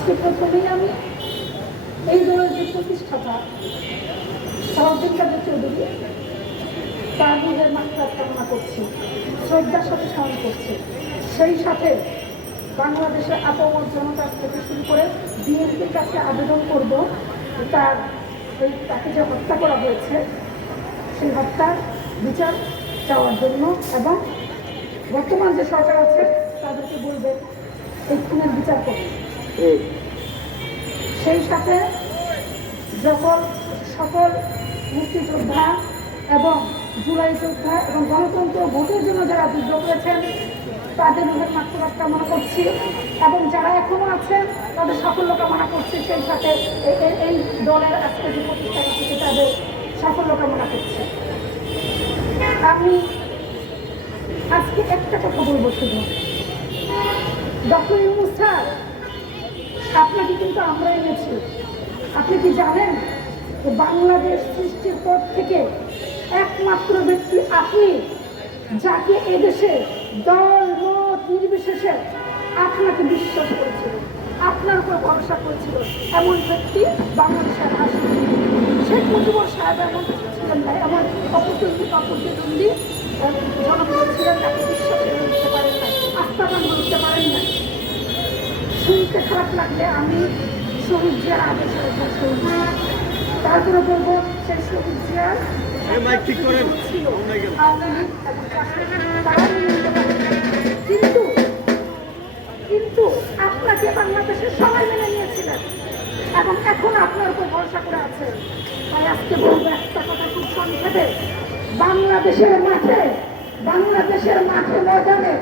আজকে প্রথমেই আমি এই দলের যে প্রতিষ্ঠাতা সালাউদ্দিন কাদের চৌধুরী তার রুহের মাগফিরাত কামনা করছি, শ্রদ্ধার সাথে স্মরণ করছি। সেই সাথে বাংলাদেশের আপামর জনতার থেকে শুরু করে বিএনপির কাছে আবেদন করব তাকে যে হত্যা করা হয়েছে সেই হত্যার বিচার চাওয়ার জন্য, এবং বর্তমান যে সরকার আছে তাদেরকে বলবে এই খুনের বিচার করবে। সেই সাথে সকল মুক্তিযোদ্ধা এবং জুলাই যোদ্ধা এবং গণতন্ত্র ভোটের জন্য যারা যুদ্ধ করেছেন তাদের রুহের মাগফিরাত কামনা করছি, এবং যারা এখনো আছেন তাদের সাফল্য কামনা করছি। সেই সাথে এই দলের আজকে যে প্রতিষ্ঠাতা থেকে তাদের সাফল্য কামনা করছি। আমি আজকে একটা কথা বলবো শুধু, ডক্টর ইউনূস স্যার আপনাকে কিন্তু আমরা এনেছি। আপনি কি জানেন বাংলাদেশ সৃষ্টির পর থেকে একমাত্র ব্যক্তি আপনি যাকে এদেশে দল মত নির্বিশেষে আপনাকে বিশ্বাস করেছিল, আপনার উপর ভরসা করেছিল এমন ব্যক্তি বাংলাদেশের আসবে। শেখ মুজিবুর সাহেব এমন ছিলেন না, এমন অপ্রতিদ্বন্দ্বী জনপ্রিয় ছিলেন যাকে বিশ্বাস করে উঠতে পারেন না, আস্থাবান উঠতে পারেন না। শুনতে খারাপ লাগলে আমি শহীদ জিয়ার আদর্শের উপর শুনছি, তারপরে বলবো সেই শহীদ জিয়ার ছিল আওয়ামী লীগ এবং কিন্তু আপনাকে বাংলাদেশের সবাই মেনে নিয়েছিলেন এবং এখন আপনার উপর ভরসা করে আছে। তাই আজকে বলবো একটা কথা খুব সংক্ষেপে, বাংলাদেশের মাঠে ময়দানে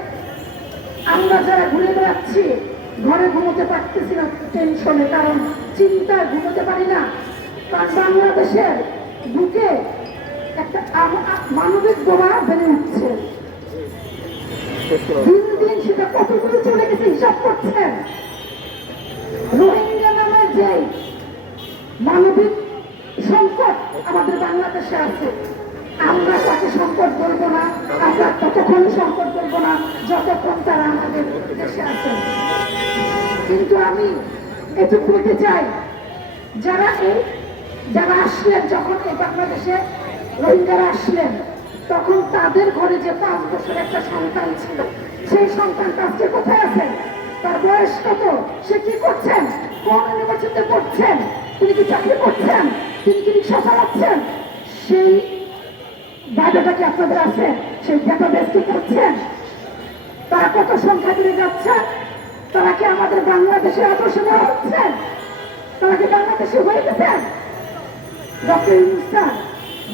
আমরা যারা ঘুরে বেড়াচ্ছি, ঘরে ঘুমোতে পারতেছি না টেনশনে, কারণ চিন্তায় ঘুমোতে পারি না, কারণ বাংলাদেশের বুকে একটা মানবিক বোমা বেড়ে উঠছে। দিন দিন সেটা কত দূরে চলে গেছে হিসাব করছেন। রোহিঙ্গা নামে যে মানবিক সংকট আমাদের বাংলাদেশে আছে, আমরা তাকে সংকট বলবো না, আমরা ততক্ষণ সংকট বলবো না যতক্ষণ তারা আমাদের দেশে আছেন। কিন্তু আমি এটুকু বলতে চাই, যারা আসলেন, যখন এই বাংলাদেশে রোহিঙ্গারা আসলেন, তখন তাদের ঘরে যে 5 বছরের একটা সন্তান ছিল, সেই সন্তানটা আজকে কোথায় আছেন? তার বয়স কত? সে কি করছেন? কোন ইউনিভার্সিটিতে পড়ছেন? তিনি কি চাকরি করছেন? তিনি কি রিক্সা চালাচ্ছেন? সেই ডাটাটা কি আপনাদের আছে? সেই ডাটাবেস কি করছেন? তারা কত সংখ্যা বেড়ে যাচ্ছে? তারা কি আমাদের বাংলাদেশে আদর্শ নেওয়া হচ্ছে? তারা কি বাংলাদেশে হয়ে গেছেন? ডক্টর ইউনূস স্যার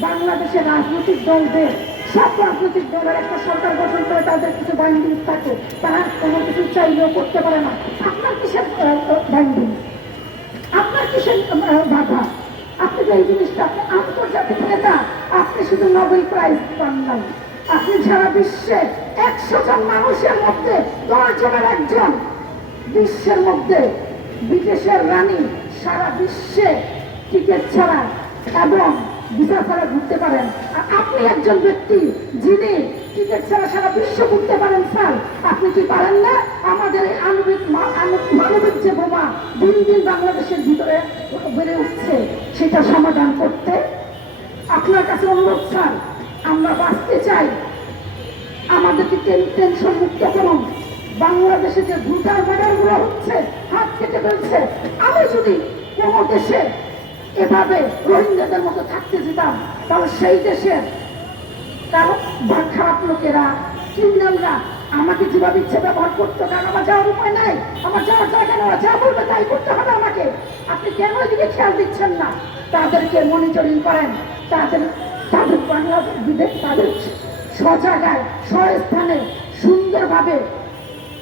বাংলাদেশের রাজনৈতিক দলদের, সব রাজনৈতিক দলের একটা সরকার গঠন করে তাদের কিছু বাইন্ডিং থাকে, তারা কোনো কিছু চাইলেও করতে পারে না। আপনার কিসের বাইন্ডিং? আপনার কিসের বাধা? আপনি তো এই জিনিসটা, আপনি আন্তর্জাতিক নেতা, আপনি শুধু নোবেল প্রাইজ পান নাই, আপনি সারা বিশ্বে 100 জন মানুষের মধ্যে 10 জনের একজন। বিশ্বের মধ্যে বিদেশের রানী সারা বিশ্বে টিকিট ছাড়া এবং ভিসা ছাড়া ঘুরতে পারেন, আর আপনি একজন ব্যক্তি যিনি টিকিট ছাড়া সারা বিশ্ব ঘুরতে পারেন। স্যার আপনি কি পারেন না আমাদের এই মানবিক যে বোমা দিন দিন বাংলাদেশের ভিতরে বেড়ে উঠছে সেটা সমাধান করতে? আপনার কাছে অনুরোধ স্যার, আমরা বাঁচতে চাই, আমাদেরকে টেনশন মুক্ত করুন। বাংলাদেশে যে ভোটার মেডালগুলো হচ্ছে, হাত কেটে ফেলছে, আমি যদি কোনো দেশে এভাবে রোহিঙ্গাদের মতো থাকতে যেতাম, তাহলে সেই দেশের খারাপ লোকেরা, ক্রিমিনালরা আমাকে যেভাবে ইচ্ছে ব্যবহার করতো, কারণ আমার যাওয়ার উপায় নাই, আমার যাওয়ার জায়গা নেই, যা বলবে তাই করতে হবে আমাকে। আপনি কেন এদিকে খেয়াল দিচ্ছেন না? তাদেরকে মনিটরিং করেন, তাদের বাংলাদেশ তাদের স্বজায়গায় স্বস্থানে সুন্দরভাবে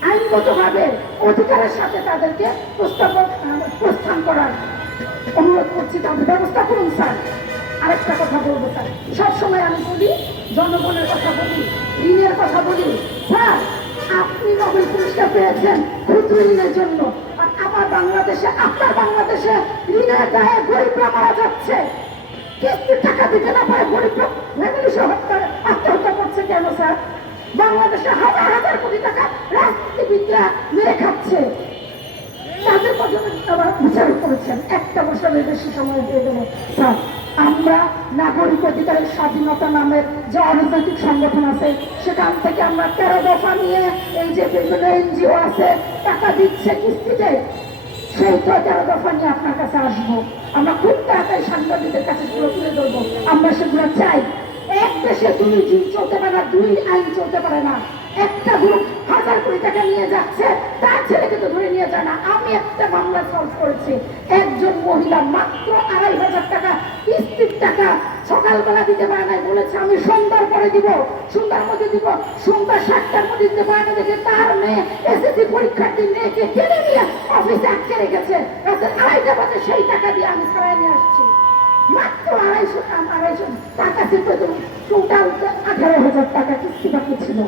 আইনগতভাবে অধিকারের সাথে তাদেরকে প্রস্থান করার অনুরোধ করছি। তাদের ব্যবস্থা করুন স্যার। আরেকটা কথা বলবো স্যার, সবসময় আমি বলি, জনগণের কথা বলি, ঋণের কথা বলি। স্যার আপনি নোবেল পুরস্কার পেয়েছেন ক্ষুদ্র ঋণের জন্য, আর আমার বাংলাদেশে, আপনার বাংলাদেশে ঋণের গায়ে গরিবরা মারা যাচ্ছে, কিস্তির টাকা দিতে না পারে গরিব আত্মহত্যা করছে কেন স্যার? বাংলাদেশে হাজার হাজার কোটি টাকা রাজনীতিবিদরা মেরে খাচ্ছে, আমাদের পর্যন্ত আবার বিচার করেছেন, একটা বছরের বেশি সময় দিয়ে দেবো। স্যার, আমরা নাগরিক অধিকারের স্বাধীনতা নামের যে অরাজনৈতিক সংগঠন আছে সেখান থেকে আমরা 13 দফা নিয়ে এই যে বিভিন্ন এনজিও আছে টাকা দিচ্ছে কিস্তিতে, সেই 13 দফা নিয়ে আপনার কাছে আসবো। আমরা খুব তাড়াতাড়ি সাংবাদিকদের কাছে সেগুলো তুলে ধরবো। আমরা সেগুলো চাই। এক দেশে দুই দিন চলতে পারে না, দুই আইন চলতে পারে না। একটা গ্রুপ 1000 কোটি টাকা নিয়ে যাচ্ছে, তার ছেলেকে তো ধরে নিয়ে যায় না। আমি একটা মামলা সলভ করেছি, একজন মহিলা মাত্র 2500 টাকা কিস্তির টাকা সকালবেলা দিতে পারে নাই, বলেছে আমি সন্ধ্যার পরে দিব, সন্ধ্যার মধ্যে দিব। সন্ধ্যা 7টার মধ্যে দিতে পারে না দেখে তার মেয়ে এসএসসি পরীক্ষার্থী মেয়েকে টেনে নিয়ে অফিসে আটকে রেখেছে। রাতে 2:30 বাজে সেই টাকা দিয়ে আমি ছাড়াই নিয়ে আসছি। মাত্র 250 টাকা ছিল, টোটাল 18,000 টাকা কিস্তি বাকি ছিল।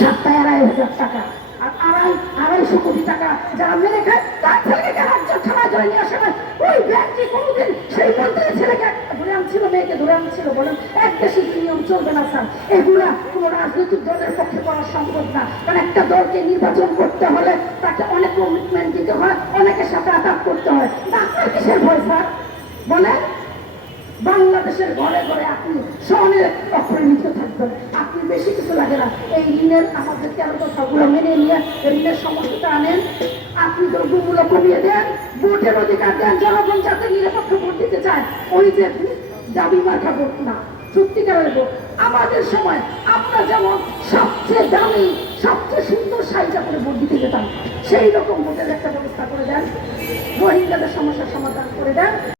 সপ্তাহে 2,500 টাকা আর 250 কোটি টাকা যারা মেরে খায় তার ছেলেকে রাজ্য থানায় ধরে নিয়ে আসে না। ওই ব্যাংকে কোনোদিন সেই মন্ত্রীর ছেলেকে ধরে আনছিল, মেয়েকে ধরে আনছিল। বলেন এক দেশে নিয়ম চলবে না স্যার। এগুলা কোনো রাজনৈতিক দলের পক্ষে করা সম্ভব না, কারণ একটা দলকে নির্বাচন করতে হলে তাকে অনেক কমিটমেন্ট দিতে হয়, অনেকের সাথে আঘাত করতে হয়। আপনার কিসের ভয় স্যার বলেন? বাংলাদেশের ঘরে ঘরে আপনি স্বর্ণের অক্ষরে লিখে থাকবেন, আপনি বেশি কিছু লাগে না। এই ঋণের আমাদের 13 কথাগুলো মেনে নিয়ে ঋণের সমস্যাটা আনেন, আপনি দ্রব্যমূল্য কমিয়ে দেন, ভোটের অধিকার দেন, জনগণ যাতে নিরপেক্ষ ভোট দিতে চায়। ওই যে দাবি মার্কা ভোট না, সত্যিকারের ভোট। আমাদের সময় আমরা যেমন সবচেয়ে দামি সবচেয়ে সুন্দর সাইজা করে ভোট দিতে যেতাম, সেই রকম ভোটের একটা ব্যবস্থা করে দেন, রোহিঙ্গাদের সমস্যার সমাধান করে দেন।